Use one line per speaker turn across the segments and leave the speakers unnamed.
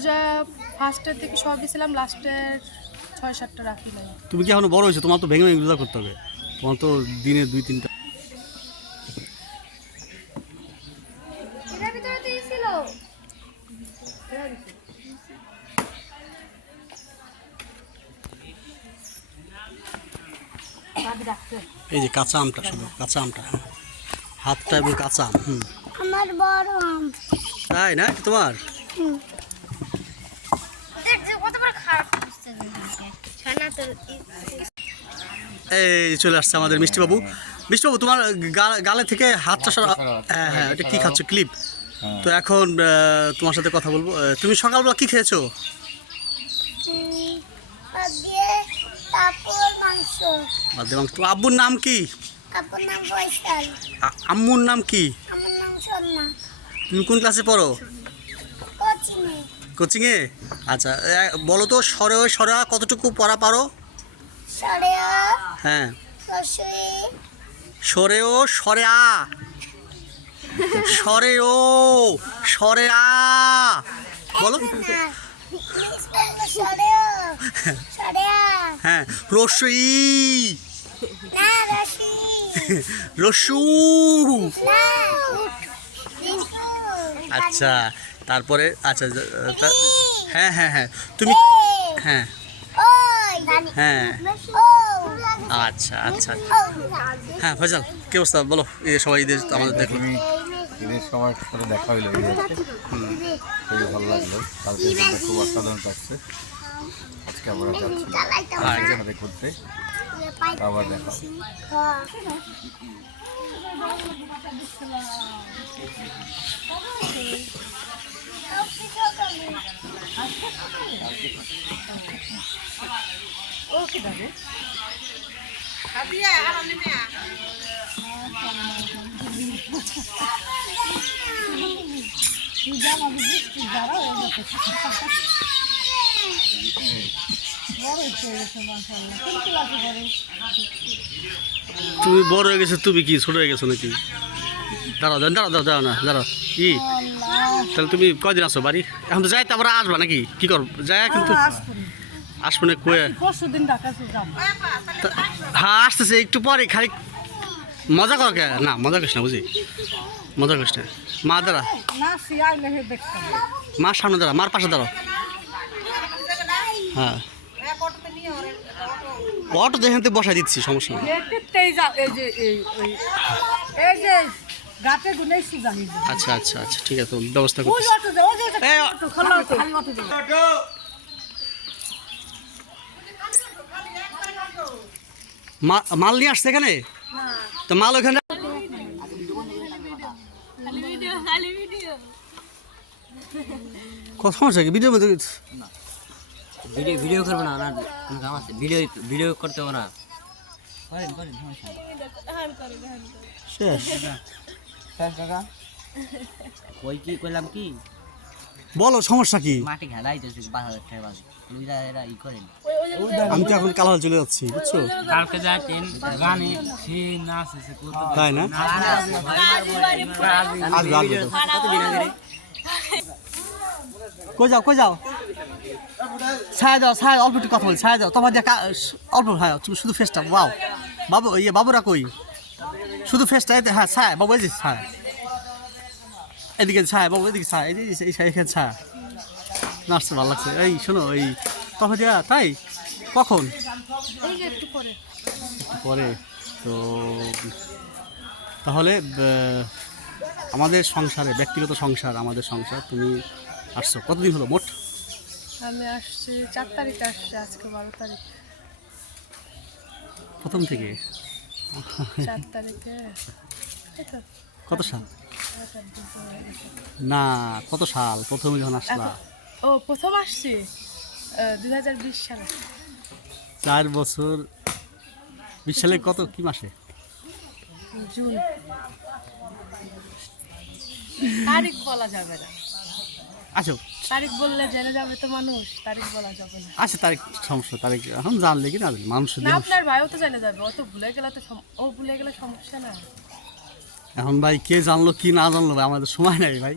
রোজা ফার্স্টের দিকে সবই ছিলাম লাস্টের ছয় সাতটা রাখি নাই।
তুমি কি এখনও বড় হয়েছো? তোমার তো ভেঙে ভেঙে রোজা করতে হবে। তোমার তো দিনে দুই তিনটা। এই যে কাঁচা আমটা শুধু কাঁচা আমটা হাতটা এবং কাঁচা আম হুম।
আমার বড় আম।
তাই না? তোমার? এই চলে আসছে আমাদের মিষ্টিবাবু। মিষ্টিবাবু তোমার গা- গালে থেকে হাতটা সরা হ্যাঁ হ্ঁ এটা কী খাচ্ছ? ক্লিপ? তো এখন তোমার সাথে কথা বলব। তুমি সকালবেলা কী খেয়েছো? আব্বুর নাম কি? আম্মুর নাম কি? তুমি কোন ক্লাসে পড়ো? কোচিংয়ে আচ্ছা বলো তো সরে সরা কতটুকু পড়া পারো? হ্যাঁ। সরে ও সরে আ। সরে ও সরে আ। বলো। হ্যাঁ রসই
রসু
আচ্ছা। তারপরে আচ্ছা হ্যাঁ হ্যাঁ হ্যাঁ তুমি হ্যাঁ। হ্যাঁ। আচ্ছা আচ্ছা। হ্যাঁ ফয়সাল কি অবস্থা? বলো এই সবাই ঈদের আমাদের দেখল।
তুমি ঈদের সবার সাথে দেখা হইল ঈদের খুবই ভালো লাগল। কালকে খুব অসাধারণ থাকছে। আজকে আমরা যাচ্ছি
হ্যাঁ,
ঘুরতে। আবার দেখা হবে।
তুমি বড় হয়ে গেছো তুমি কি ছোট হয়ে গেছো নাকি? দাঁড়াও দাঁড়াও দাঁড়াও দাঁড়াও দাঁড়াও না দাঁড়াও কি তাহলে তুমি কয়দিন আসো বাড়ি? এখন তো যাই তো আবার আসবা নাকি? কি করো যায় কিন্তু আসব না। কয়ে হ্যাঁ আসতেছে একটু পরে খালি মজা করো কে? না মজা করিস না বুঝি? মজা করিস না। মা দাঁড়া। মার সামনে দাঁড়া মার পাশে দাঁড়াও। হ্যাঁ। অটো দেখেন তো বসাই দিচ্ছি সমস্যা নেই।
গাতে
আচ্ছা আচ্ছা আচ্ছা ঠিক আছে তো ব্যবস্থা মাল নিয়ে আসছে এখানে? তো মাল ওখানে কত সমস্যা কি? ভিডিও মধ্যে
ভিডিও ভিডিও করব না আমার কোনো কাম আছে। ভিডিও ভিডিও করতে হবে না। করেন করেন সমস্যা কি করলাম কি?
বলো সমস্যা কি?
মাটি ঘেলাইতেছি পাঁচ হাজার টাকা বাজে। লুইরা এরা ই করেন
আমি তো এখন কালাহাল চলে যাচ্ছি বুঝছ?
কালকে যাইতেন গানে সে নাচ এসে
তাই না? কই যাও কই যাও? ছায়া দাও ছায়া অল্প একটু কথা বলি ছায়া দাও। তোমার যে কা- অল্প হ্যাঁ তুমি শুধু ফেসটা বাও বাবু ইয়ে বাবুরা কই? শুধু ফেসটা এতে হ্যাঁ ছায়া বাবু এই যে ছায়া। এদিকে ছায়া বাবু এদিকে ছায়া এই যে এখানে ছায়া। নাচতে ভালো লাগছে। এই শোনো এই কথা দিয়া তাই? কখন?
একটু পরে।
তো তাহলে আমাদের সংসারে ব্যক্তিগত সংসার আমাদের সংসার তুমি আসছো। কতদিন হলো? মোট?
আমি আসছি চার তারিখে আসছি আজকে বারো তারিখ।
প্রথম থেকে? কত সাল। না কত সাল? প্রথমে যখন আসলা?
ও প্রথম আসছি দুই হাজার বিশ সালে।
চার বছর। বিশ সালে কত কি মাসে?
জুন। তারিখ বলা যাবে না।
আসো।
তারিখ বললে জেনে যাবে তো মানুষ তারিখ বলা যাবে না।
আছে তারিখ সমস্যা তারিখ এখন জানলে কি না মানুষ
না আপনার ভাইও তো জেনে যাবে ও তো ভুলে গেলে তো ও ভুলে গেলে সমস্যা না।
এখন ভাই কে জানলো কি না জানলো ভাই? আমাদের সময় নাই ভাই।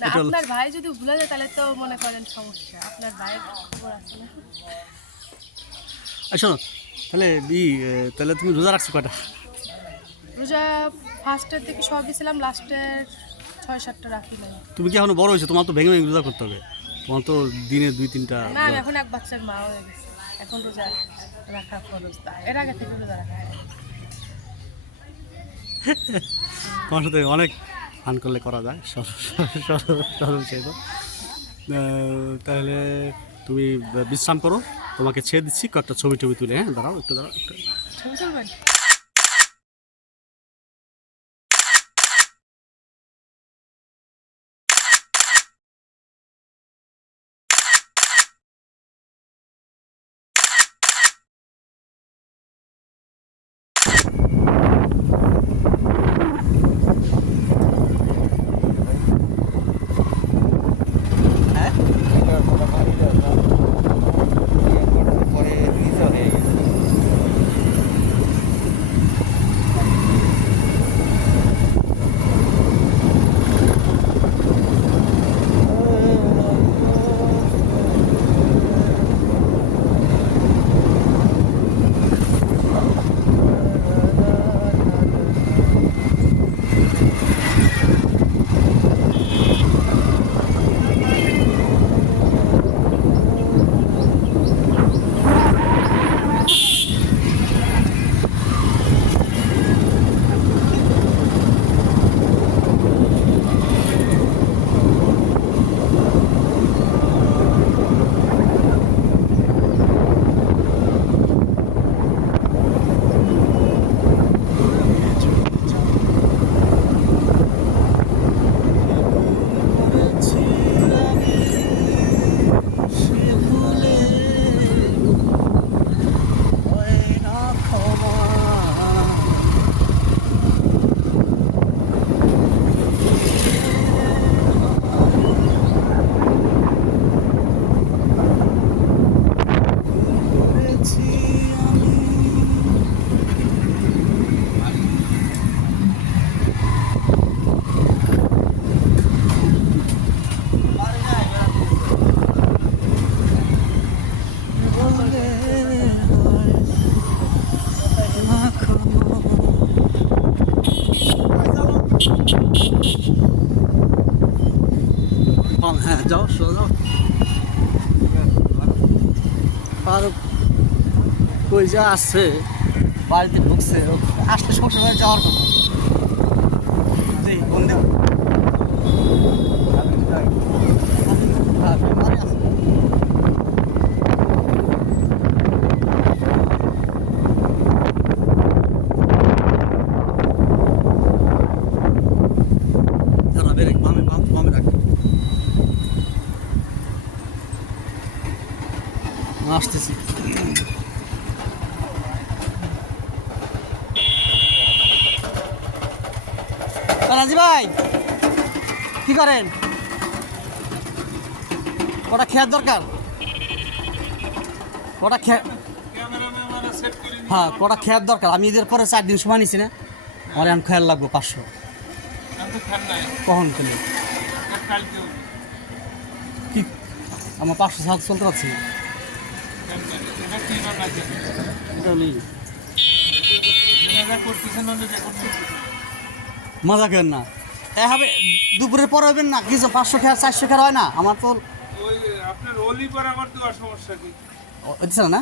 না আপনার ভাই যদি ভুলে যায় তাহলে তো মনে করেন সমস্যা। আপনার ভাইয়ের খবর আছে না।
তাহলে তাহলে তুমি রোজা রাখছো কটা
রোজা ফার্স্টের দিকে সব দিয়েছিলাম লাস্টের ছয় সাতটা রাখি নাই।
তুমি কি এখনও বড় হয়েছো? তোমার তো ভেঙে ভেঙে রোজা করতে হবে। তোমার তো দিনে দুই তিনটা
না আমি এখন এক বাচ্চার মা হয়ে গেছি। এখন রোজা রাখা খরচ এর আগে থেকে রোজা রাখা
তোমার সাথে অনেক ফান করলে করা যায়। সরল সরল- তাহলে তুমি বিশ্রাম করো। তোমাকে ছেড়ে দিচ্ছি। কয়েকটা ছবি টবি তুলে হ্যাঁ দাঁড়াও একটু দাঁড়াও একটু।
ছবি তুলবেন?
যাও সোজা যাও। কই যা আসছে বাড়িতে ঢুকছে আসলে শ্বশুর বাড়ি যাওয়ার কথা। কোন দেব হ্যাঁ বিমানে আছে দাঁড়া বেরেক বামে বাম বামে রাখ আসতেছি। রাজি ভাই, কি করেন? ওটা খেয়ার দরকার? ওটা খেয়ে হ্যাঁ কটা খেয়ার দরকার। আমি এদের পরে চার দিন সময় নিছি না। আমার এখন খেয়াল লাগবে পাঁচশো। কখন খেলে? কি? আমার পাঁচশো সাত চলতে পারছি না। মজা করেন না। এভাবে হবে দুপুরের পরে হবেন না? কিছু পাঁচশো খেয়ার চারশো খেয়ার হয় না? আমার তো
ওই আপনার অলি পর আমার দেওয়ার সমস্যা কি?
না?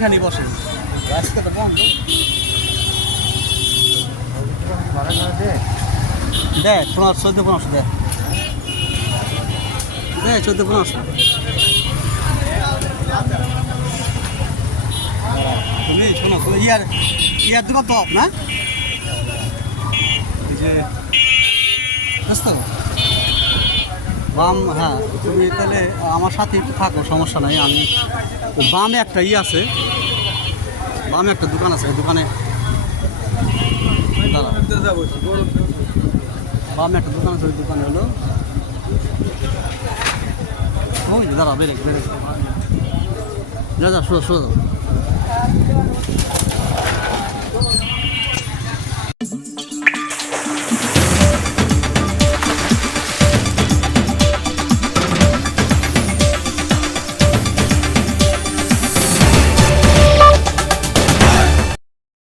ওইখানে বসেন দে, তোমার চোদ্দ পনেরোশো দে। দে, চোদ্দ পনেরোশো। তুমি শোনো ইয়ার ইয়ার দুটো টপ, না? বাম হ্যাঁ তুমি তাহলে আমার সাথে একটু থাকো, সমস্যা নাই, আমি বামে একটা ই আছে, বামে একটা দোকান আছে, দোকানে। বামে একটা দোকান আছে, ওই দোকানে হলো। ওই দাঁড়া বেড়ে বেড়ে যা যা শুরু শুরু